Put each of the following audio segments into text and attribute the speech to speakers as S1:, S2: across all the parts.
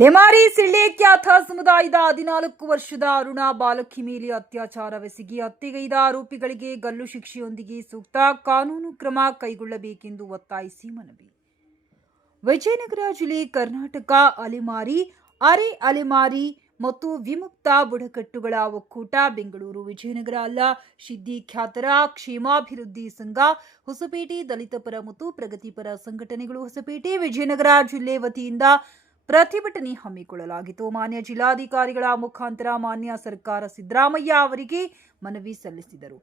S1: ಅಲೆಮಾರಿ ಸಿಳ್ಳೆ ಖ್ಯಾತ ಸಮುದಾಯದ ಹದಿನಾಲ್ಕು ವರ್ಷದ ಅರುಣ ಬಾಲಕಿ ಮೇಲೆ ಅತ್ಯಾಚಾರವೆಸಗಿ ಹತ್ಯೆಗೈದ ಆರೋಪಿಗಳಿಗೆ ಗಲ್ಲು ಶಿಕ್ಷೆಯೊಂದಿಗೆ ಸೂಕ್ತ ಕಾನೂನು ಕ್ರಮ ಕೈಗೊಳ್ಳಬೇಕೆಂದು ಒತ್ತಾಯಿಸಿ ಮನವಿ. ವಿಜಯನಗರ ಜಿಲ್ಲೆ ಕರ್ನಾಟಕ ಅಲೆಮಾರಿ, ಅರೆ ಅಲೆಮಾರಿ ಮತ್ತು ವಿಮುಕ್ತ ಬುಡಕಟ್ಟುಗಳ ಒಕ್ಕೂಟ ಬೆಂಗಳೂರು ವಿಜಯನಗರ ಅಲ್ಲ. ಸಿದ್ದಿ ಖ್ಯಾತರ ಕ್ಷೇಮಾಭಿವೃದ್ಧಿ ಸಂಘ, ಹೊಸಪೇಟೆ ದಲಿತ ಪರ ಮತ್ತು ಪ್ರಗತಿಪರ ಸಂಘಟನೆಗಳು ಹೊಸಪೇಟೆ, ವಿಜಯನಗರ ಜಿಲ್ಲೆ ವತಿಯಿಂದ ಪ್ರತಿಭಟನೆ ಹಮ್ಮಿಕೊಳ್ಳಲಾಗಿತ್ತು. ಮಾನ್ಯ ಜಿಲ್ಲಾಧಿಕಾರಿಗಳ ಮುಖಾಂತರ ಮಾನ್ಯ ಸರ್ಕಾರ ಸಿದ್ದರಾಮಯ್ಯ ಅವರಿಗೆ ಮನವಿ ಸಲ್ಲಿಸಿದರು.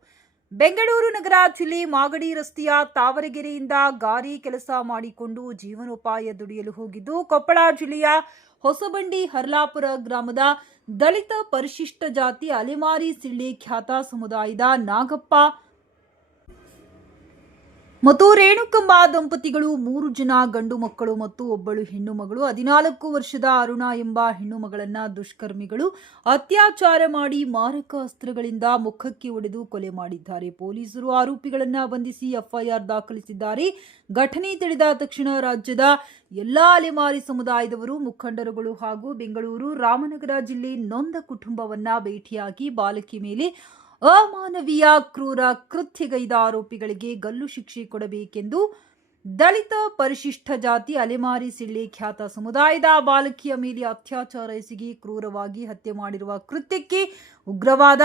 S1: ಬೆಂಗಳೂರು ನಗರ ಜಿಲ್ಲೆ ಮಾಗಡಿ ರಸ್ತೆಯ ತಾವರಗೆರೆಯಿಂದ ಗಾರಿ ಕೆಲಸ ಮಾಡಿಕೊಂಡು ಜೀವನೋಪಾಯ ದುಡಿಯಲು ಹೋಗಿದ್ದು, ಕೊಪ್ಪಳ ಜಿಲ್ಲೆಯ ಹೊಸಬಂಡಿ ಹರ್ಲಾಪುರ ಗ್ರಾಮದ ದಲಿತ ಪರಿಶಿಷ್ಟ ಜಾತಿ ಅಲೆಮಾರಿ ಸಿಳ್ಳಿ ಖ್ಯಾತ ಸಮುದಾಯದ ನಾಗಪ್ಪ ಮತ್ತು ರೇಣುಕಂಬ ದಂಪತಿಗಳು ಮೂರು ಜನ ಗಂಡು ಮಕ್ಕಳು ಮತ್ತು ಒಬ್ಬಳು ಹೆಣ್ಣು ಮಗಳು. ಹದಿನಾಲ್ಕು ವರ್ಷದ ಅರುಣ ಎಂಬ ಹೆಣ್ಣು ಮಗಳನ್ನ ದುಷ್ಕರ್ಮಿಗಳು ಅತ್ಯಾಚಾರ ಮಾಡಿ ಮಾರಕ ಅಸ್ತ್ರಗಳಿಂದ ಮುಖಕ್ಕೆ ಒಡೆದು ಕೊಲೆ ಮಾಡಿದ್ದಾರೆ. ಪೊಲೀಸರು ಆರೋಪಿಗಳನ್ನ ಬಂಧಿಸಿ ಎಫ್ಐಆರ್ ದಾಖಲಿಸಿದ್ದಾರೆ. ಘಟನೆ ತಿಳಿದ ತಕ್ಷಣ ರಾಜ್ಯದ ಎಲ್ಲಾ ಅಲೆಮಾರಿ ಸಮುದಾಯದವರು, ಮುಖಂಡರುಗಳು ಹಾಗೂ ಬೆಂಗಳೂರು ರಾಮನಗರ ಜಿಲ್ಲೆ ನೊಂದ ಕುಟುಂಬವನ್ನ ಭೇಟಿಯಾಗಿ ಬಾಲಕಿ ಮೇಲೆ ಅಮಾನವೀಯ, ಕ್ರೂರ ಕೃತ್ಯಗೈದ ಆರೋಪಿಗಳಿಗೆ ಗಲ್ಲು ಶಿಕ್ಷೆ ಕೊಡಬೇಕೆಂದು ದಲಿತ ಪರಿಶಿಷ್ಟ ಜಾತಿ ಅಲೆಮಾರಿ ಸಿಳ್ಳಿ ಖ್ಯಾತ ಸಮುದಾಯದ ಬಾಲಕಿಯ ಮೇಲೆ ಅತ್ಯಾಚಾರ ಎಸಗಿ ಕ್ರೂರವಾಗಿ ಹತ್ಯೆ ಮಾಡಿರುವ ಕೃತ್ಯಕ್ಕೆ ಉಗ್ರವಾದ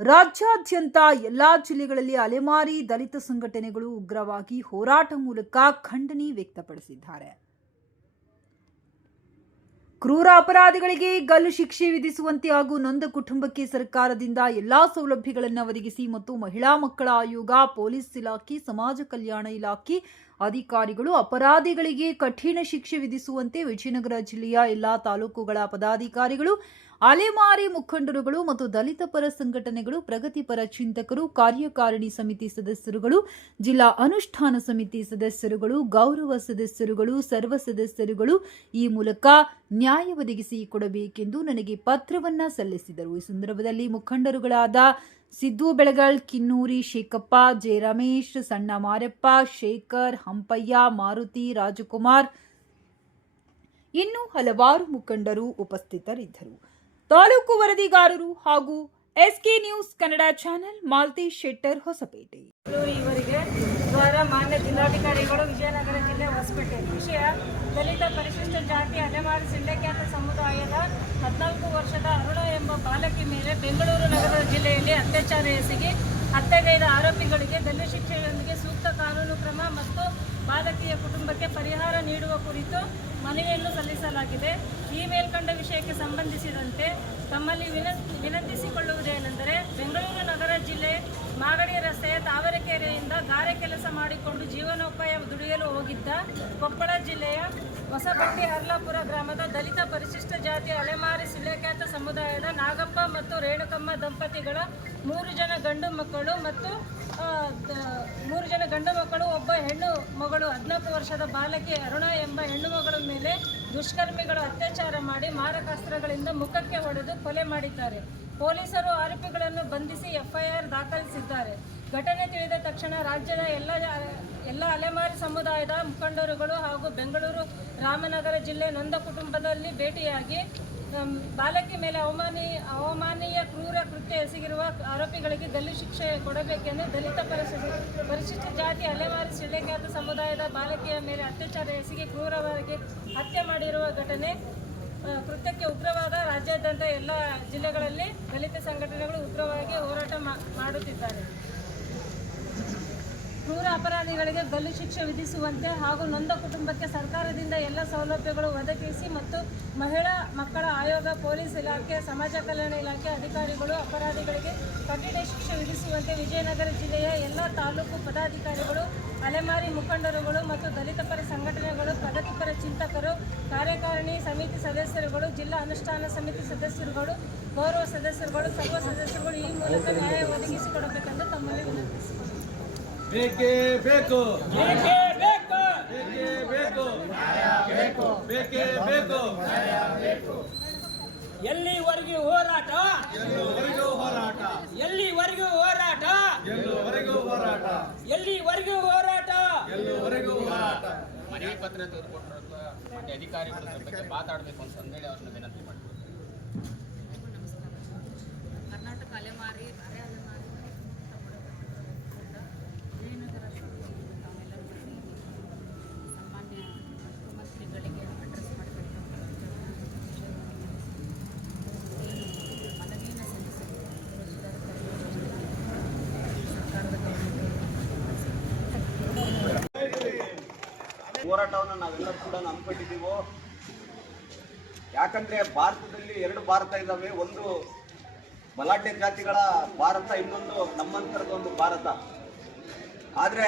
S1: ರಾಜ್ಯಾದ್ಯಂತ ಎಲ್ಲಾ ಜಿಲ್ಲೆಗಳಲ್ಲಿ ಅಲೆಮಾರಿ ದಲಿತ ಸಂಘಟನೆಗಳು ಉಗ್ರವಾಗಿ ಹೋರಾಟ ಮೂಲಕ ಖಂಡನೆ ವ್ಯಕ್ತಪಡಿಸಿದ್ದಾರೆ. ಕ್ರೂರ ಅಪರಾಧಿಗಳಿಗೆ ಗಲ್ಲು ಶಿಕ್ಷೆ ವಿಧಿಸುವಂತೆ ಹಾಗೂ ನೊಂದ ಕುಟುಂಬಕ್ಕೆ ಸರ್ಕಾರದಿಂದ ಎಲ್ಲಾ ಸೌಲಭ್ಯಗಳನ್ನು ಒದಗಿಸಿ ಮತ್ತು ಮಹಿಳಾ ಮಕ್ಕಳ ಆಯೋಗ, ಪೊಲೀಸ್ ಇಲಾಖೆ, ಸಮಾಜ ಕಲ್ಯಾಣ ಇಲಾಖೆ ಅಧಿಕಾರಿಗಳು ಅಪರಾಧಿಗಳಿಗೆ ಕಠಿಣ ಶಿಕ್ಷೆ ವಿಧಿಸುವಂತೆ ವಿಜಯನಗರ ಜಿಲ್ಲೆಯ ಎಲ್ಲಾ ತಾಲೂಕುಗಳ ಪದಾಧಿಕಾರಿಗಳು ಅಲೆಮಾರಿ ಮುಖಂಡರುಗಳು ಮತ್ತು ದಲಿತ ಪರ ಸಂಘಟನೆಗಳು, ಪ್ರಗತಿಪರ ಚಿಂತಕರು, ಕಾರ್ಯಕಾರಿಣಿ ಸಮಿತಿ ಸದಸ್ಯರುಗಳು, ಜಿಲ್ಲಾ ಅನುಷ್ಠಾನ ಸಮಿತಿ ಸದಸ್ಯರುಗಳು, ಗೌರವ ಸದಸ್ಯರುಗಳು, ಸರ್ವ ಸದಸ್ಯರುಗಳು ಈ ಮೂಲಕ ನ್ಯಾಯ ಒದಗಿಸಿ ಕೊಡಬೇಕೆಂದು ನನಗೆ ಪತ್ರವನ್ನ ಸಲ್ಲಿಸಿದರು. ಈ ಸಂದರ್ಭದಲ್ಲಿ ಮುಖಂಡರುಗಳಾದ ಸಿದ್ದು ಬೆಳಗಾಳ್, ಕಿನ್ನೂರಿ ಶೇಖಪ್ಪ ಜೆ ರಮೇಶ್ ಸಣ್ಣ ಮಾರಪ್ಪ, ಶೇಖರ್, ಹಂಪಯ್ಯ, ಮಾರುತಿ, ರಾಜಕುಮಾರ್ ಇನ್ನು ಹಲವಾರು ಮುಖಂಡರು ಉಪಸ್ಥಿತರಿದ್ದರು. ತಾಲೂಕು ವರದಿಗಾರರು ಹಾಗೂ S K news Kannada channel Malti Shettar Hosapete.
S2: ಇವರಿಗೆ ದ್ವಾರ ಮಾನ್ಯ ಜಿಲ್ಲಾಧಿಕಾರಿಗಳು ವಿಜಯನಗರ ಜಿಲ್ಲೆ ಹೊಸಪೇಟೆ. ವಿಷಯ, ದಲಿತ ಪರಿಶಿಷ್ಟ ಜಾತಿ ಅಲೆಮಾರಿ ಸಿಂಡಕ್ಯಾತ ಸಮುದಾಯದ ಹದಿನಾಲ್ಕು ವರ್ಷದ ಅರುಣ ಎಂಬ ಬಾಲಕಿ ಮೇಲೆ ಬೆಂಗಳೂರು ನಗರ ಜಿಲ್ಲೆಯಲ್ಲಿ ಅತ್ಯಾಚಾರ ಎಸಗಿ ಹತ್ಯೆಗೈದ ಆರೋಪಿಗಳಿಗೆ ದಂಡ ಶಿಕ್ಷೆಯೊಂದಿಗೆ ಸೂಕ್ತ ಕಾನೂನು ಕ್ರಮ ಮತ್ತು ಬಾಲಕಿಯ ಕುಟುಂಬಕ್ಕೆ ಪರಿಹಾರ ನೀಡುವ ಕುರಿತು ಮನವಿಯನ್ನು ಸಲ್ಲಿಸಲಾಗಿದೆ. ಈ ಮೇಲ್ಕಂಡ ವಿಷಯಕ್ಕೆ ಸಂಬಂಧಿಸಿದಂತೆ ತಮ್ಮಲ್ಲಿ ವಿನ ವಿನಂತಿಸಿಕೊಳ್ಳುವುದೇನೆಂದರೆ ಬೆಂಗಳೂರು ನಗರ ಜಿಲ್ಲೆ ಮಾಗಡಿ ರಸ್ತೆಯ ತಾವರೆಕೆರೆಯಿಂದ ಗಾರೆ ಕೆಲಸ ಮಾಡಿಕೊಂಡು ಜೀವನೋಪಾಯ ದುಡಿಯಲು ಹೋಗಿದ್ದ ಕೊಪ್ಪಳ ಜಿಲ್ಲೆಯ ಹೊಸಪಟ್ಟಿ ಹರ್ಲಾಪುರ ಗ್ರಾಮದ ದಲಿತ ಪರಿಶಿಷ್ಟ ಜಾತಿ ಅಲೆಮಾರಿ ಶಿಲಾಖ್ಯಾತ ಸಮುದಾಯದ ನಾಗಪ್ಪ ಮತ್ತು ರೇಣುಕಮ್ಮ ದಂಪತಿಗಳ ಮೂರು ಜನ ಗಂಡು ಮಕ್ಕಳು ಮತ್ತು ಗಂಡು ಮಕ್ಕಳು, ಒಬ್ಬ ಹೆಣ್ಣು ಮಗಳು, ಹದಿನಾಲ್ಕು ವರ್ಷದ ಬಾಲಕಿ ಅರುಣ ಎಂಬ ಹೆಣ್ಣು ಮಗಳ ಮೇಲೆ ದುಷ್ಕರ್ಮಿಗಳು ಅತ್ಯಾಚಾರ ಮಾಡಿ ಮಾರಕಾಸ್ತ್ರಗಳಿಂದ ಮುಖಕ್ಕೆ ಹೊಡೆದು ಕೊಲೆ ಮಾಡಿದ್ದಾರೆ. ಪೊಲೀಸರು ಆರೋಪಿಗಳನ್ನು ಬಂಧಿಸಿ ಎಫ್ಐಆರ್ ದಾಖಲಿಸಿದ್ದಾರೆ. ಘಟನೆ ತಿಳಿದ ತಕ್ಷಣ ರಾಜ್ಯದ ಎಲ್ಲ ಎಲ್ಲ ಅಲೆಮಾರಿ ಸಮುದಾಯದ ಮುಖಂಡರುಗಳು ಹಾಗೂ ಬೆಂಗಳೂರು ರಾಮನಗರ ಜಿಲ್ಲೆ ನೊಂದ ಕುಟುಂಬದಲ್ಲಿ ಭೇಟಿಯಾಗಿ ಬಾಲಕಿ ಮೇಲೆ ಅವಮಾನಿ, ಅವಮಾನೀಯ, ಕ್ರೂರ ಕೃತ್ಯ ಎಸಗಿರುವ ಆರೋಪಿಗಳಿಗೆ ಗಲ್ಲು ಶಿಕ್ಷೆ ಕೊಡಬೇಕೆಂದು ದಲಿತ ಪರಿಶಿಷ್ಟ ಪರಿಶಿಷ್ಟ ಜಾತಿ ಅಲೆಮಾರಿ ಸಿಳ್ಳೆಖ್ಯಾತ ಸಮುದಾಯದ ಬಾಲಕಿಯ ಮೇಲೆ ಅತ್ಯಾಚಾರ ಎಸಗಿ ಕ್ರೂರವಾಗಿ ಹತ್ಯೆ ಮಾಡಿರುವ ಘಟನೆ ಕೃತ್ಯಕ್ಕೆ ಉಗ್ರವಾದ ರಾಜ್ಯಾದ್ಯಂತ ಎಲ್ಲ ಜಿಲ್ಲೆಗಳಲ್ಲಿ ದಲಿತ ಸಂಘಟನೆಗಳು ಉಗ್ರವಾಗಿ ಹೋರಾಟ ಮಾಡುತ್ತಿದ್ದಾರೆ. ಕ್ರೂರ ಅಪರಾಧಿಗಳಿಗೆ ಗಲ್ಲು ಶಿಕ್ಷೆ ವಿಧಿಸುವಂತೆ ಹಾಗೂ ನೊಂದ ಕುಟುಂಬಕ್ಕೆ ಸರ್ಕಾರದಿಂದ ಎಲ್ಲ ಸೌಲಭ್ಯಗಳು ಒದಗಿಸಿ ಮತ್ತು ಮಹಿಳಾ ಮಕ್ಕಳ ಆಯೋಗ, ಪೊಲೀಸ್ ಇಲಾಖೆ, ಸಮಾಜ ಕಲ್ಯಾಣ ಇಲಾಖೆ ಅಧಿಕಾರಿಗಳು ಅಪರಾಧಿಗಳಿಗೆ ಕಠಿಣ ಶಿಕ್ಷೆ ವಿಧಿಸುವಂತೆ ವಿಜಯನಗರ ಜಿಲ್ಲೆಯ ಎಲ್ಲ ತಾಲೂಕು ಪದಾಧಿಕಾರಿಗಳು, ಅಲೆಮಾರಿ ಮುಖಂಡರುಗಳು ಮತ್ತು ದಲಿತ ಪರ ಸಂಘಟನೆಗಳು, ಪ್ರಗತಿಪರ ಚಿಂತಕರು, ಕಾರ್ಯಕಾರಿಣಿ ಸಮಿತಿ ಸದಸ್ಯರುಗಳು, ಜಿಲ್ಲಾ ಅನುಷ್ಠಾನ ಸಮಿತಿ ಸದಸ್ಯರುಗಳು, ಗೌರವ ಸದಸ್ಯರುಗಳು ಸರ್ವ ಸದಸ್ಯರುಗಳು ಈ ಮೂಲಕ ನ್ಯಾಯ ಒದಗಿಸಿಕೊಡಬೇಕೆಂದು ತಮ್ಮಲ್ಲಿ ವಿನಂತಿಸಿದರು.
S3: ಬೇಕೇ ಬೇಕು. ಬೇಕೇ ಬೇಕು. ಬೇಕೇ ಬೇಕು.
S4: ಎಲ್ಲಿವರೆಗೂ ಹೋರಾಟ?
S3: ಎಲ್ಲಿವರೆಗೂ ಹೋರಾಟ?
S4: ಎಲ್ಲಿವರೆಗೂ ಹೋರಾಟ?
S3: ಎಲ್ಲಿವರೆಗೂ ಹೋರಾಟ?
S4: ಎಲ್ಲಿವರೆಗೂ ಹೋರಾಟ?
S3: ಎಲ್ಲಿವರೆಗೂ ಹೋರಾಟ?
S5: ಮನವಿ ಪತ್ರ ತೆಗೆದುಕೊಟ್ಟಿರೋ ಮತ್ತೆ ಅಧಿಕಾರಿಗಳ ಬಗ್ಗೆ ಮಾತಾಡಬೇಕು ಅಂತ ಅಂದೇಳಿ ಅವ್ರನ್ನ ವಿನಂತಿ ಮಾಡ್ತೀವಿ
S6: ಕರ್ನಾಟಕ ಅಲೆಮಾರಿ
S7: ಹೋರಾಟವನ್ನು ನಾವೆಲ್ಲರೂ ಕೂಡ ಹಮ್ಮಿಕೊಂಡಿದ್ದೀವೋ ಯಾಕಂದ್ರೆ ಭಾರತದಲ್ಲಿ ಎರಡು ಭಾರತ ಇದಾವೆ. ಒಂದು ಬಲಾಢ್ಯ ಜಾತಿಗಳ ಭಾರತ, ಇನ್ನೊಂದು ನಮ್ಮಂತರದ ಒಂದು ಭಾರತ. ಆದರೆ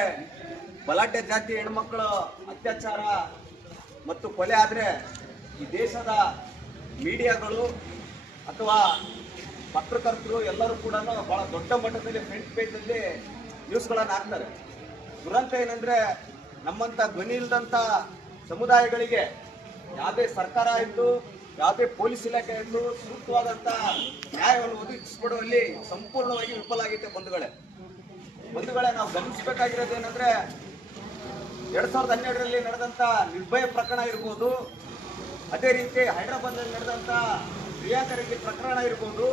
S7: ಬಲಾಢ್ಯ ಜಾತಿ ಹೆಣ್ಮಕ್ಳು ಅತ್ಯಾಚಾರ ಮತ್ತು ಕೊಲೆ ಆದ್ರೆ ಈ ದೇಶದ ಮೀಡಿಯಾಗಳು ಅಥವಾ ಪತ್ರಕರ್ತರು ಎಲ್ಲರೂ ಕೂಡ ಬಹಳ ದೊಡ್ಡ ಮಟ್ಟದಲ್ಲಿ ಫ್ರಂಟ್ ಪೇಜಲ್ಲಿ ನ್ಯೂಸ್ಗಳನ್ನು ಹಾಕ್ತಾರೆ. ದುರಂತ ಏನಂದ್ರೆ ನಮ್ಮಂತ ಧ್ವನಿ ಇಲ್ಲದಂತ ಸಮುದಾಯಗಳಿಗೆ ಯಾವುದೇ ಸರ್ಕಾರ ಆಯಿತು ಯಾವುದೇ ಪೊಲೀಸ್ ಇಲಾಖೆ ಆಯಿತು ಸೂಕ್ತವಾದಂತ ನ್ಯಾಯವನ್ನು ಒದಗಿಸಿಕೊಡುವಲ್ಲಿ ಸಂಪೂರ್ಣವಾಗಿ ವಿಫಲಾಗಿದೆ ಬಂಧುಗಳೇ. ಬಂಧುಗಳೇ, ನಾವು ಗಮನಿಸಬೇಕಾಗಿರೋದು ಏನಂದ್ರೆ, ಎರಡ್ ಸಾವಿರದ ಹನ್ನೆರಡರಲ್ಲಿ ನಡೆದಂತ ನಿರ್ಭಯ ಪ್ರಕರಣ ಇರ್ಬೋದು, ಅದೇ ರೀತಿ ಹೈದರಾಬಾದ್ನಲ್ಲಿ ನಡೆದಂತ ಪ್ರಿಯಾಂಕ ರೆಡ್ಡಿ ಪ್ರಕರಣ ಇರ್ಬೋದು,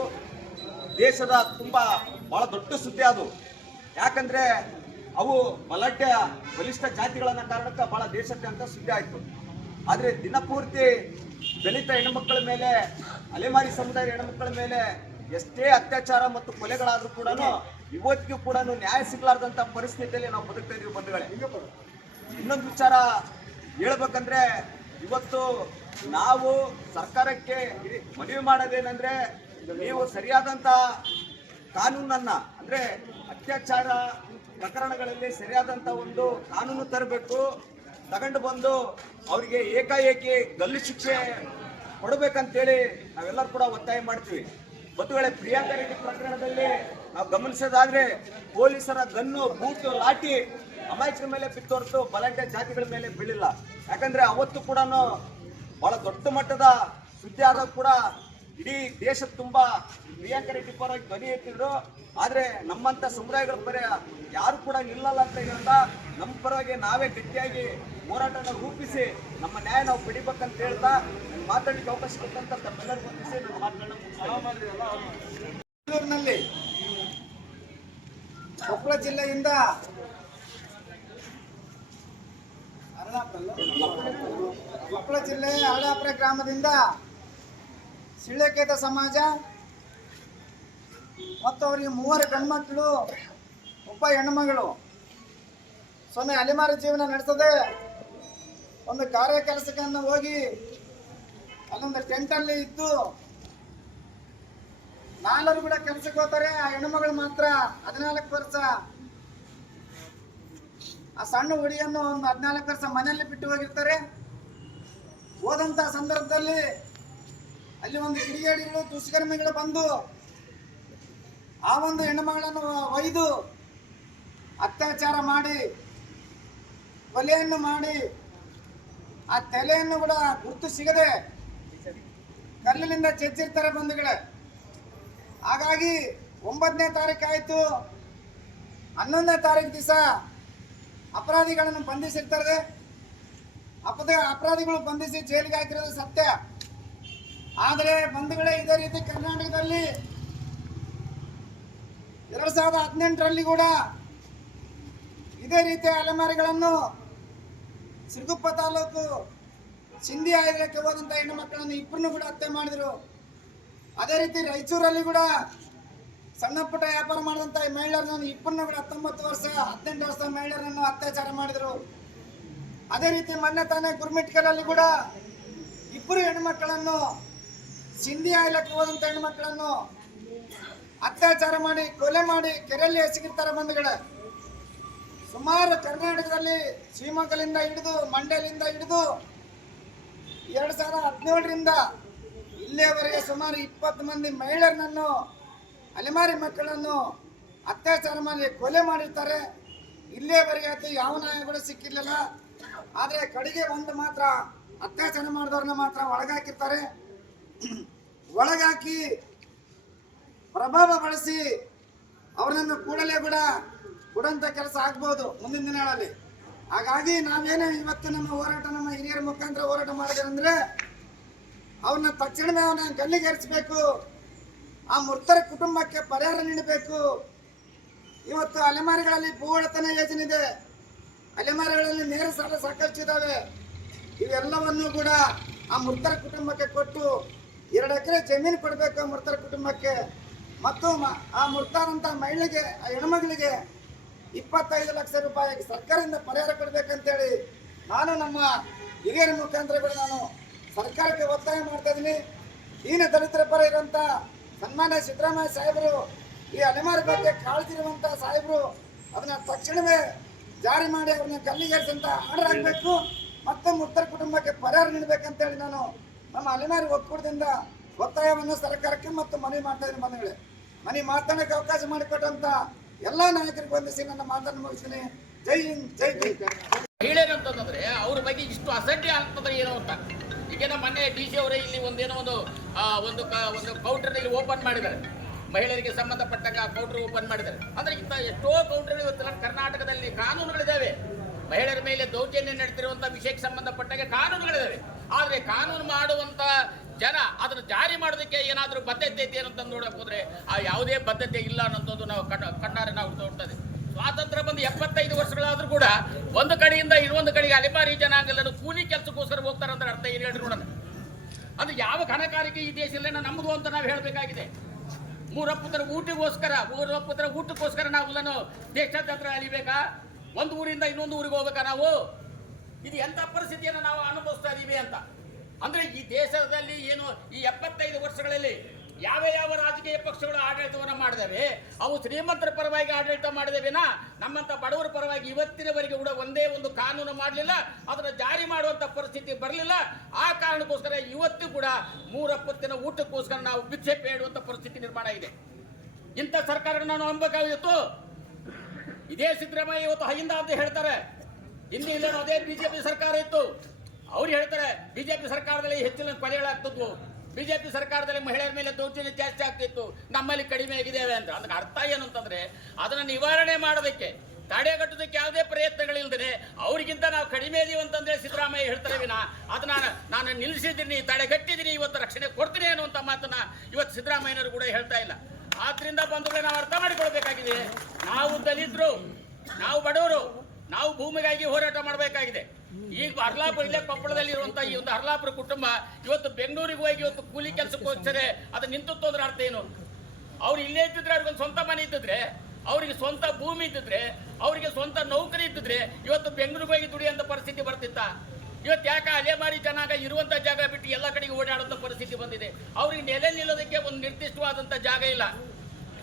S7: ದೇಶದ ತುಂಬಾ ಬಹಳ ದೊಡ್ಡ ಸುದ್ದಿ ಅದು. ಯಾಕಂದ್ರೆ ಅವು ಬಲಾಢ್ಯ ಬಲಿಷ್ಠ ಜಾತಿಗಳನ್ನ ಕಾರಣಕ್ಕೆ ಬಹಳ ಅಂತ ಸುದ್ದಿ ಆಯ್ತು. ಆದ್ರೆ ದಿನಪೂರ್ತಿ ದಲಿತ ಹೆಣ್ಣುಮಕ್ಕಳ ಮೇಲೆ, ಅಲೆಮಾರಿ ಸಮುದಾಯದ ಹೆಣ್ಣುಮಕ್ಕಳ ಮೇಲೆ ಎಷ್ಟೇ ಅತ್ಯಾಚಾರ ಮತ್ತು ಕೊಲೆಗಳಾದ್ರೂ ಕೂಡ ಇವತ್ತಿಗೂ ಕೂಡ ನ್ಯಾಯ ಸಿಗ್ಲಾರ್ದಂತ ಪರಿಸ್ಥಿತಿಯಲ್ಲಿ ನಾವು ಬದುಕ್ತಾ ಇದೀವಿ ಬಂಧುಗಳೇ. ಇನ್ನೊಂದು ವಿಚಾರ ಹೇಳ್ಬೇಕಂದ್ರೆ ಇವತ್ತು ನಾವು ಸರ್ಕಾರಕ್ಕೆ ಮನವಿ ಮಾಡೋದೇನಂದ್ರೆ ನೀವು ಸರಿಯಾದಂತ ಕಾನೂನನ್ನ, ಅಂದ್ರೆ ಅತ್ಯಾಚಾರ ಪ್ರಕರಣಗಳಲ್ಲಿ ಸರಿಯಾದಂತ ಒಂದು ಕಾನೂನು ತರಬೇಕು, ತಗೊಂಡು ಬಂದು ಅವರಿಗೆ ಏಕಾಏಕಿ ಗಲ್ಲು ಶಿಕ್ಷೆ ಕೊಡಬೇಕಂತೇಳಿ ನಾವೆಲ್ಲರೂ ಕೂಡ ಒತ್ತಾಯ ಮಾಡ್ತೀವಿ. ಒಂದು ವೇಳೆ ಪ್ರಿಯಾಂಕಾ ರೆಡ್ಡಿ ಪ್ರಕರಣದಲ್ಲಿ ನಾವು ಗಮನಿಸೋದಾದ್ರೆ ಪೊಲೀಸರ ಗನ್ನು ಬೂಟು ಲಾಠಿ ಅಮಾಯಕರ ಮೇಲೆ ಬಿತ್ತೋರ್ತು ಬಲಾಢ್ಯ ಜಾತಿಗಳ ಮೇಲೆ ಬೀಳಿಲ್ಲ. ಯಾಕಂದ್ರೆ ಅವತ್ತು ಕೂಡ ಬಹಳ ದೊಡ್ಡ ಮಟ್ಟದ ಸುದ್ದಿ ಆದಾಗ ಕೂಡ ಇಡೀ ದೇಶ ತುಂಬಾ ಪ್ರಿಯಾಂಕಾ ರೆಡ್ಡಿ ಪರವಾಗಿ ಧ್ವನಿ ಎತ್ತಿದ್ರು. ಆದ್ರೆ ನಮ್ಮಂತ ಸಮುದಾಯಗಳ ಪರ ಯಾರು ಕೂಡ ನಿಲ್ಲಲ್ಲ ಅಂತ ಹೇಳಿದ ನಮ್ಮ ಪರವಾಗಿ ನಾವೇ ಗಟ್ಟಿಯಾಗಿ ಹೋರಾಟನ ರೂಪಿಸಿ ನಮ್ಮ ನ್ಯಾಯ ನಾವು ಪಡಿಬೇಕಂತ ಹೇಳ್ತಾ ಮಾತಾಡಲಿಕ್ಕೆ ಅವಕಾಶ ಕೊಟ್ಟಂತ ತಮ್ಮೆಲ್ಲರಿಗೂ
S8: ಕೊಪ್ಪಳ ಜಿಲ್ಲೆಯಿಂದ ಕೊಪ್ಪಳ ಜಿಲ್ಲೆ ಹರಳಾಪುರ ಗ್ರಾಮದಿಂದ ಸಿಳ್ಳೆಕೇತ ಸಮಾಜ ಮತ್ತು ಅವರಿಗೆ ಮೂವರು ಗಂಡ್ಮಕ್ಳು, ಒಬ್ಬ ಹೆಣ್ಣುಮಗಳು ಸೊನ್ನೆ ಅಲೆಮಾರಿ ಜೀವನ ನಡೆಸದೆ ಒಂದು ಕಾರ್ಯ ಕೆಲಸಕ್ಕನ್ನು ಹೋಗಿ ಅಲ್ಲೊಂದು ಟೆಂಟಲ್ಲಿ ಇದ್ದು ನಾಲ್ವರು ಕೂಡ ಕೆಲಸಕ್ಕೆ ಹೋಗ್ತಾರೆ. ಆ ಹೆಣ್ಣುಮಗಳು ಮಾತ್ರ ಹದಿನಾಲ್ಕು ವರ್ಷ. ಆ ಸಣ್ಣ ಹುಡಿಯನ್ನು ಒಂದು ಹದಿನಾಲ್ಕು ವರ್ಷ ಮನೆಯಲ್ಲಿ ಬಿಟ್ಟು ಹೋಗಿರ್ತಾರೆ. ಹೋದಂತ ಸಂದರ್ಭದಲ್ಲಿ ಅಲ್ಲಿ ಒಂದು ಕಿಡಿಗೇಡಿಗಳು ದುಷ್ಕರ್ಮಿಗಳು ಬಂದು ಆ ಒಂದು ಹೆಣ್ಣುಮಗಳನ್ನು ಒಯ್ದು ಅತ್ಯಾಚಾರ ಮಾಡಿ ಕೊಲೆಯನ್ನು ಮಾಡಿ, ಆ ತಲೆಯನ್ನು ಕೂಡ ಗುರ್ತು ಸಿಗದೆ ಕಲ್ಲಿನಿಂದ ಚೆಚ್ಚಿರ್ತಾರೆ ಬಂಧುಗಳೇ. ಹಾಗಾಗಿ ಒಂಬತ್ತನೇ ತಾರೀಕು ಹನ್ನೊಂದನೇ ತಾರೀಕು ದಿವಸ ಅಪರಾಧಿಗಳನ್ನು ಬಂಧಿಸಿರ್ತಾರೆ. ಅಪದ ಅಪರಾಧಿಗಳು ಬಂಧಿಸಿ ಜೈಲಿಗೆ ಹಾಕಿರೋದು ಸತ್ಯ. ಆದರೆ ಬಂಧುಗಳೇ, ಇದೇ ರೀತಿ ಕರ್ನಾಟಕದಲ್ಲಿ ಎರಡು ಸಾವಿರದ ಹದಿನೆಂಟರಲ್ಲಿ ಕೂಡ ಇದೇ ರೀತಿಯ ಅಲೆಮಾರಿಗಳನ್ನು ಸಿರುಗುಪ್ಪ ತಾಲೂಕು ಸಿಂಧಿ ಆಯುರ್ವೇದಕ್ಕೆ ಹೋದಂಥ ಹೆಣ್ಣು ಮಕ್ಕಳನ್ನು ಇಬ್ಬರನ್ನು ಕೂಡ ಹತ್ಯೆ ಮಾಡಿದರು. ಅದೇ ರೀತಿ ರಾಯಚೂರಲ್ಲಿ ಕೂಡ ಸಣ್ಣ ಪುಟ್ಟ ವ್ಯಾಪಾರ ಮಾಡಿದಂಥ ಮಹಿಳೆಯರನ್ನು ಇಬ್ಬರನ್ನು ಕೂಡ ಹತ್ತೊಂಬತ್ತು ವರ್ಷ, ಹದಿನೆಂಟು ವರ್ಷದ ಮಹಿಳೆಯರನ್ನು ಅತ್ಯಾಚಾರ ಮಾಡಿದರು. ಅದೇ ರೀತಿ ಮೊನ್ನೆ ತಾನೇ ಗುರ್ಮಿಟ್ಕಲಲ್ಲಿ ಕೂಡ ಇಬ್ಬರು ಹೆಣ್ಮಕ್ಕಳನ್ನು ಸಿಂಧಿ ಆಯ್ಲಕ್ಕೆ ಹೋದಂಥ ಹೆಣ್ಮಕ್ಕಳನ್ನು ಅತ್ಯಾಚಾರ ಮಾಡಿ, ಕೊಲೆ ಮಾಡಿ ಕೆರೆಯಲ್ಲಿ ಎಸಗಿರ್ತಾರೆ ಬಂಧುಗಳ. ಸುಮಾರು ಕರ್ನಾಟಕದಲ್ಲಿ ಶಿವಮೊಗ್ಗಲಿಂದ ಹಿಡಿದು ಮಂಡ್ಯಲಿಂದ ಹಿಡಿದು ಎರಡು ಸಾವಿರದ ಹದಿನೇಳರಿಂದ ಇಲ್ಲಿಯವರೆಗೆ ಸುಮಾರು ಇಪ್ಪತ್ತು ಮಂದಿ ಮಹಿಳೆಯರನ್ನು, ಅಲೆಮಾರಿ ಮಕ್ಕಳನ್ನು ಅತ್ಯಾಚಾರ ಮಾಡಿ, ಕೊಲೆ ಮಾಡಿರ್ತಾರೆ. ಇಲ್ಲಿಯವರೆಗೆ ಅದು ಯಾವ ನ್ಯಾಯ ಕೂಡ ಸಿಕ್ಕಿರ್ಲಿಲ್ಲ. ಆದರೆ ಕಡೆಗೆ ಒಂದು ಮಾತ್ರ ಅತ್ಯಾಚಾರ ಮಾಡಿದವ್ರನ್ನ ಮಾತ್ರ ಒಳಗಾಕಿರ್ತಾರೆ. ಒಳಗಾಕಿ ಪ್ರಭಾವ ಬಳಸಿ ಅವರನ್ನು ಕೂಡಲೇ ಕೂಡ ಕೊಡಂತ ಕೆಲಸ ಆಗ್ಬೋದು ಮುಂದಿನ ದಿನಗಳಲ್ಲಿ. ಹಾಗಾಗಿ ನಾವೇನೇ ಇವತ್ತು ನಮ್ಮ ಹೋರಾಟ, ನಮ್ಮ ಹಿರಿಯರ ಮುಖಾಂತರ ಹೋರಾಟ ಮಾಡಿದ್ರೆ ಅಂದ್ರೆ ಅವನ್ನ ತಕ್ಷಣವೇ ಅವನ ಗಲ್ಲಿಗೇರಿಸಬೇಕು, ಆ ಮೃತರ ಕುಟುಂಬಕ್ಕೆ ಪರಿಹಾರ ನೀಡಬೇಕು. ಇವತ್ತು ಅಲೆಮಾರಿಗಳಲ್ಲಿ ಭೂವಳತನ ಯೋಜನೆ ಇದೆ. ಅಲೆಮಾರಿಗಳಲ್ಲಿ ನೇರ ಸಾಲ ಸಾಕಷ್ಟು ಇದ್ದಾವೆ ಇವೆಲ್ಲವನ್ನೂ ಕೂಡ ಆ ಮೃತರ ಕುಟುಂಬಕ್ಕೆ ಕೊಟ್ಟು ಎರಡು ಎಕರೆ ಜಮೀನು ಕೊಡಬೇಕು ಆ ಮೃತರ ಕುಟುಂಬಕ್ಕೆ. ಮತ್ತು ಆ ಮೃತರಂತ ಮಹಿಳೆಗೆ, ಆ ಹೆಣ್ಮಗಳಿಗೆ ಇಪ್ಪತ್ತೈದು ಲಕ್ಷ ರೂಪಾಯಿ ಸರ್ಕಾರದಿಂದ ಪರಿಹಾರ ಕೊಡಬೇಕಂತೇಳಿ ನಾನು ನಮ್ಮ ಹಿರಿಯರ ಮುಖಾಂತರ ಕೂಡ ನಾನು ಸರ್ಕಾರಕ್ಕೆ ಒತ್ತಾಯ ಮಾಡ್ತಾ ಇದ್ದೀನಿ. ದೀನ ದಲಿತರ ಪರ ಇರುವಂತ ಸನ್ಮಾನ್ಯ ಸಿದ್ದರಾಮಯ್ಯ ಸಾಹೇಬರು, ಈ ಅಲೆಮಾರಿ ಬಗ್ಗೆ ಕಾಳಜಿ ಸಾಹೇಬರು ಅದನ್ನ ತಕ್ಷಣವೇ ಜಾರಿ ಮಾಡಿ ಅವ್ರನ್ನ ಕಲ್ಲಿಗೇರಿಸಂತ ಆರ್ಡರ್ ಆಗಬೇಕು ಮತ್ತೆ ಮೃತರ ಕುಟುಂಬಕ್ಕೆ ಪರಿಹಾರ ನೀಡಬೇಕಂತೇಳಿ ನಾನು ನಮ್ಮ ಅಲೆಮಾರಿ ಒಕ್ಕೂಟದಿಂದ ಒತ್ತಾಯವನ್ನು ಸರ್ಕಾರಕ್ಕೆ ಮತ್ತು ಮನವಿ ಮಾಡ್ತಾ ಇದ್ದೀನಿ ಬಂಧುಗಳೇ. ಮನವಿ ಮಾತನಾಡಕ್ಕೆ ಅವಕಾಶ ಮಾಡಿಕೊಟ್ಟಂತ ಎಲ್ಲಾ ನಾಯಕರಿಗೆ ವಂದಿಸಿ ನನ್ನ ಮಾತನ್ನು ಮುಗಿಸ್ತೀನಿ. ಜೈ ಹಿಂದ್, ಜೈ ಜೈ.
S5: ಮಹಿಳೆಯರು ಅಂತಂದ್ರೆ ಅವ್ರ ಬಗ್ಗೆ ಇಷ್ಟು ಅಸಡ್ಡೆ ಆಗ್ತದೆ ಏನೋ ಅಂತ. ಈಗ ಮೊನ್ನೆ ಡಿ ಸಿ ಅವರೇ ಇಲ್ಲಿ ಒಂದೇನೋ ಒಂದು ಒಂದು ಒಂದು ಕೌಂಟರ್ ಇಲ್ಲಿ ಓಪನ್ ಮಾಡಿದ್ದಾರೆ. ಮಹಿಳೆಯರಿಗೆ ಸಂಬಂಧಪಟ್ಟಾಗ ಕೌಂಟರ್ ಓಪನ್ ಮಾಡಿದ್ದಾರೆ. ಅಂದ್ರೆ ಇಂಥ ಎಷ್ಟೋ ಕೌಂಟರ್ ಇವತ್ತು ಕರ್ನಾಟಕದಲ್ಲಿ ಕಾನೂನುಗಳಿದಾವೆ ಮಹಿಳೆಯರ ಮೇಲೆ ದೌರ್ಜನ್ಯ ನಡೆತಿರುವಂತ ವಿಷಯಕ್ಕೆ ಸಂಬಂಧಪಟ್ಟಾಗ ಕಾನೂನುಗಳಿದ್ದಾವೆ ಆದರೆ ಕಾನೂನು ಮಾಡುವಂತ ಜನ ಅದನ್ನು ಜಾರಿ ಮಾಡೋದಕ್ಕೆ ಏನಾದರೂ ಬದ್ಧತೆ ಇದೆ ಏನಂತ ನೋಡಕ್ ಹೋದ್ರೆ ಆ ಯಾವುದೇ ಬದ್ಧತೆ ಇಲ್ಲ ಅನ್ನೋದು ನಾವು ಕಣ್ಣ ಕಣ್ಣಾರೆ ನಾವು ನೋಡ್ತದೆ ಸ್ವಾತಂತ್ರ್ಯ ಬಂದು ಎಪ್ಪತ್ತೈದು ವರ್ಷಗಳಾದ್ರೂ ಕೂಡ ಒಂದು ಕಡೆಯಿಂದ ಇನ್ನೊಂದು ಕಡೆಗೆ ಅಲೆಮಾರಿ ಜನಾಂಗಲ್ಲೂ ಕೂಲಿ ಕೆಲಸಕ್ಕೋಸ್ಕರ ಹೋಗ್ತಾರೆ ಅಂದ್ರೆ ಅರ್ಥ ಏನು ಹೇಳ್ರಿ ನೋಡೋಣ ಅದು ಯಾವ ಘನಕಾರಿಕೆ ಈ ದೇಶದಲ್ಲಿ ನಮ್ಮದು ಅಂತ ನಾವು ಹೇಳಬೇಕಾಗಿದೆ. ಮೂರಪ್ಪುತ್ರ ಊಟಗೋಸ್ಕರ ಮೂರಪ್ಪುತ್ರ ಊಟಕ್ಕೋಸ್ಕರ ನಾವು ಅದನ್ನು ದೇಶಾದ್ಯಂತರ ಅಲಿಬೇಕಾ ಒಂದು ಊರಿಂದ ಇನ್ನೊಂದು ಊರಿಗೆ ಹೋಗ್ಬೇಕಾ ನಾವು? ಇದು ಎಂಥ ಪರಿಸ್ಥಿತಿಯನ್ನು ನಾವು ಅನುಭವಿಸ್ತಾ ಇದ್ದೀವಿ ಅಂತ. ಅಂದ್ರೆ ಈ ದೇಶದಲ್ಲಿ ಏನು ಈ ಎಪ್ಪತ್ತೈದು ವರ್ಷಗಳಲ್ಲಿ ಯಾವ ಯಾವ ರಾಜಕೀಯ ಪಕ್ಷಗಳು ಆಡಳಿತವನ್ನು ಮಾಡಿದವೆ, ಅವು ಶ್ರೀಮಂತರ ಪರವಾಗಿ ಆಡಳಿತ ಮಾಡಿದವೆನಾ? ನಮ್ಮಂತ ಬಡವರ ಪರವಾಗಿ ಇವತ್ತಿನವರೆಗೆ ಕೂಡ ಒಂದೇ ಒಂದು ಕಾನೂನು ಮಾಡಲಿಲ್ಲ, ಅದನ್ನು ಜಾರಿ ಮಾಡುವಂತ ಪರಿಸ್ಥಿತಿ ಬರಲಿಲ್ಲ. ಆ ಕಾರಣಕ್ಕೋಸ್ಕರ ಇವತ್ತು ಕೂಡ ಮೂರಪ್ಪತ್ತಿನ ಊಟಕ್ಕೋಸ್ಕರ ನಾವು ಭಿಕ್ಷೆ ಬೇಡುವಂಥ ಪರಿಸ್ಥಿತಿ ನಿರ್ಮಾಣ ಇದೆ ಇಂಥ ಸರ್ಕಾರಗಳನ್ನ ನಾವು ನಂಬಬೇಕಾಗಿತ್ತು. ಇದೇ ಸಿದ್ದರಾಮಯ್ಯ ಇವತ್ತು ಹೈಯಿಂದ ಅಂತ ಹೇಳ್ತಾರೆ. ಹಿಂದೆ ಇಲ್ಲ ಅದೇ ಬಿಜೆಪಿ ಸರ್ಕಾರ ಇತ್ತು. ಅವ್ರು ಹೇಳ್ತಾರೆ, ಬಿಜೆಪಿ ಸರ್ಕಾರದಲ್ಲಿ ಹೆಚ್ಚಿನ ಕೊಲೆಗಳಾಗ್ತಿದ್ವು ಬಿಜೆಪಿ ಸರ್ಕಾರದಲ್ಲಿ ಮಹಿಳೆಯರ ಮೇಲೆ ದೌರ್ಜನ್ಯ ಜಾಸ್ತಿ ಆಗ್ತಿತ್ತು. ನಮ್ಮಲ್ಲಿ ಕಡಿಮೆ ಆಗಿದ್ದೇವೆ ಅಂತ. ಅದಕ್ಕೆ ಅರ್ಥ ಏನು ಅಂತಂದ್ರೆ, ಅದನ್ನ ನಿವಾರಣೆ ಮಾಡೋದಕ್ಕೆ ತಡೆಗಟ್ಟೋದಕ್ಕೆ ಯಾವುದೇ ಪ್ರಯತ್ನಗಳಿಲ್ಲದೆ ಅವರಿಗಿಂತ ನಾವು ಕಡಿಮೆ ಇದೀವಿ ಅಂತಂದ್ರೆ ಸಿದ್ದರಾಮಯ್ಯ ಹೇಳ್ತಾರೆ ವಿನ, ಅದನ್ನ ನಾನು ನಿಲ್ಲಿಸಿದ್ದೀನಿ ತಡೆಗಟ್ಟಿದ್ದೀನಿ ಇವತ್ತು ರಕ್ಷಣೆ ಕೊಡ್ತೀನಿ ಅನ್ನುವಂಥ ಮಾತನ್ನ ಇವತ್ತು ಸಿದ್ದರಾಮಯ್ಯನವರು ಕೂಡ ಹೇಳ್ತಾ ಇಲ್ಲ. ಆದ್ರಿಂದ ಬಂಧುಗಳೇ ನಾವು ಅರ್ಥ ಮಾಡಿಕೊಳ್ಬೇಕಾಗಿದೆ. ನಾವು ದಲಿತರು, ನಾವು ಬಡವರು, ನಾವು ಭೂಮಿಗಾಗಿ ಹೋರಾಟ ಮಾಡಬೇಕಾಗಿದೆ. ಈಗ ಹರ್ಲಾಪುರ ಇಲ್ಲೇ ಕೊಪ್ಪಳದಲ್ಲಿ ಇರುವಂತಹ ಈ ಒಂದು ಹರ್ಲಾಪುರ ಕುಟುಂಬ ಇವತ್ತು ಬೆಂಗಳೂರಿಗೆ ಹೋಗಿ ಇವತ್ತು ಕೂಲಿ ಕೆಲಸಕ್ಕೆ ಹೋಗ್ತಾರೆ ಅದು ನಿಂತು ಅಂದ್ರೆ ಅರ್ಥ ಏನು? ಅವ್ರು ಇಲ್ಲೇ ಇದ್ದಿದ್ರೆ ಅವ್ರಿಗೊಂದು ಸ್ವಂತ ಮನೆ ಇದ್ದಿದ್ರೆ, ಅವರಿಗೆ ಸ್ವಂತ ಭೂಮಿ ಇದ್ದಿದ್ರೆ, ಅವರಿಗೆ ಸ್ವಂತ ನೌಕರಿ ಇದ್ದಿದ್ರೆ ಇವತ್ತು ಬೆಂಗಳೂರಿಗೆ ಹೋಗಿ ದುಡಿಯುವಂಥ ಪರಿಸ್ಥಿತಿ ಬರ್ತಿತ್ತ? ಇವತ್ತು ಯಾಕೆ ಅಲೆಮಾರಿ ಜನಾಂಗ ಇರುವಂತ ಜಾಗ ಬಿಟ್ಟು ಎಲ್ಲ ಕಡೆಗೆ ಓಡಾಡುವಂಥ ಪರಿಸ್ಥಿತಿ ಬಂದಿದೆ? ಅವ್ರಿಗೆ ನೆಲೆ ನಿಲ್ಲೋದಕ್ಕೆ ಒಂದು ನಿರ್ದಿಷ್ಟವಾದಂತ ಜಾಗ ಇಲ್ಲ.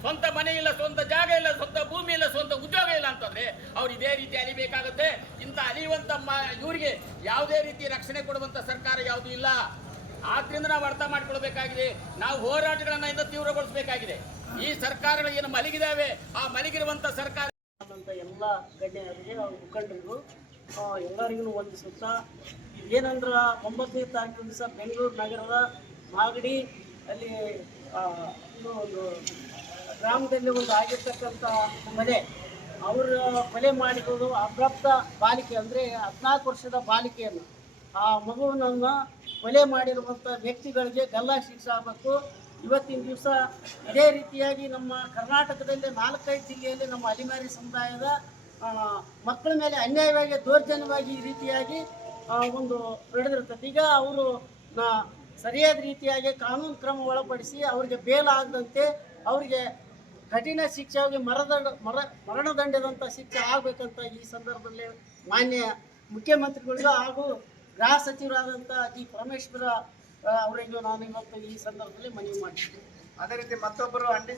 S5: ಸ್ವಂತ ಮನೆ ಇಲ್ಲ, ಸ್ವಂತ ಜಾಗ ಇಲ್ಲ, ಸ್ವಂತ ಭೂಮಿ ಇಲ್ಲ, ಸ್ವಂತ ಉದ್ಯೋಗ ಇಲ್ಲ ಅಂತಂದ್ರೆ ಅವ್ರು ಇದೇ ರೀತಿ ಅಲಿಬೇಕಾಗುತ್ತೆ ಇಂಥ ಅಲಿಯುವಂತ ಇವರಿಗೆ ಯಾವುದೇ ರೀತಿ ರಕ್ಷಣೆ ಕೊಡುವಂತ ಸರ್ಕಾರ ಯಾವುದು ಇಲ್ಲ. ಆದ್ರಿಂದ ನಾವು ಅರ್ಥ ಮಾಡ್ಕೊಳ್ಬೇಕಾಗಿದೆ. ನಾವು ಹೋರಾಟಗಳನ್ನ ಇಂದ ತೀವ್ರಗೊಳಿಸಬೇಕಾಗಿದೆ. ಈ ಸರ್ಕಾರಗಳು ಏನು ಮಲಗಿದಾವೆ ಆ ಮಲಗಿರುವಂತ ಸರ್ಕಾರ
S9: ಎಲ್ಲ ಗಣ್ಯರಿಗೆ ಮುಖಂಡರಿಗೂ ಎಲ್ಲರಿಗೂ ವಂದಿಸುತ್ತಾ, ಏನಂದ್ರೆ ಒಂಬತ್ತನೇ ತಾರೀಕು ದಿವಸ ಬೆಂಗಳೂರು ನಗರದ ಮಾಗಡಿ ಅಲ್ಲಿ ಒಂದು ಗ್ರಾಮದಲ್ಲಿ ಒಂದು ಆಗಿರ್ತಕ್ಕಂಥ ಮನೆ. ಅವರು ಕೊಲೆ ಮಾಡಿರೋದು ಅಪ್ರಾಪ್ತ ಬಾಲಿಕೆ ಅಂದರೆ ಹದಿನಾಲ್ಕು ವರ್ಷದ ಬಾಲಿಕೆಯನ್ನು. ಆ ಮಗುವನ್ನ ಕೊಲೆ ಮಾಡಿರುವಂಥ ವ್ಯಕ್ತಿಗಳಿಗೆ ಗಲ್ಲ ಶಿಕ್ಷೆ ಆಗಬೇಕು ಇವತ್ತಿನ ದಿವಸ ಇದೇ ರೀತಿಯಾಗಿ ನಮ್ಮ ಕರ್ನಾಟಕದಲ್ಲಿ ನಾಲ್ಕೈದು ಜಿಲ್ಲೆಯಲ್ಲಿ ನಮ್ಮ ಅಲಿಮಾರಿ ಸಮುದಾಯದ ಮಕ್ಕಳ ಮೇಲೆ ಅನ್ಯಾಯವಾಗಿ, ದೌರ್ಜನ್ಯವಾಗಿ ಈ ರೀತಿಯಾಗಿ ಒಂದು ನಡೆದಿರ್ತದೆ. ಈಗ ಅವರು ಸರಿಯಾದ ರೀತಿಯಾಗಿ ಕಾನೂನು ಕ್ರಮ ಒಳಪಡಿಸಿ ಅವರಿಗೆ ಬೇಲ್ ಆಗದಂತೆ ಅವರಿಗೆ ಕಠಿಣ ಶಿಕ್ಷೆ ಆಗಿ ಮರದಂಡ, ಮರ ಮರಣದಂಡದಂಥ ಶಿಕ್ಷೆ ಆಗಬೇಕಂತ ಈ ಸಂದರ್ಭದಲ್ಲಿ ಮಾನ್ಯ ಮುಖ್ಯಮಂತ್ರಿಗಳಿಗೂ ಹಾಗೂ ಗೃಹ ಸಚಿವರಾದಂಥ ಜಿ ಪರಮೇಶ್ವರ ಅವರಿಗೂ ನಾನು ಇವತ್ತು ಈ ಸಂದರ್ಭದಲ್ಲಿ ಮನವಿ ಮಾಡ್ತೀನಿ
S8: ಅದೇ ರೀತಿ ಮತ್ತೊಬ್ಬರು ಅಂಡಿ